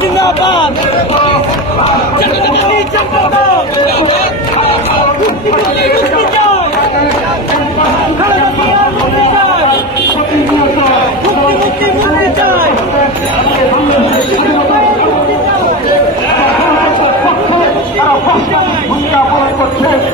জিন্দাবাদ ভূমিকা পালন করছে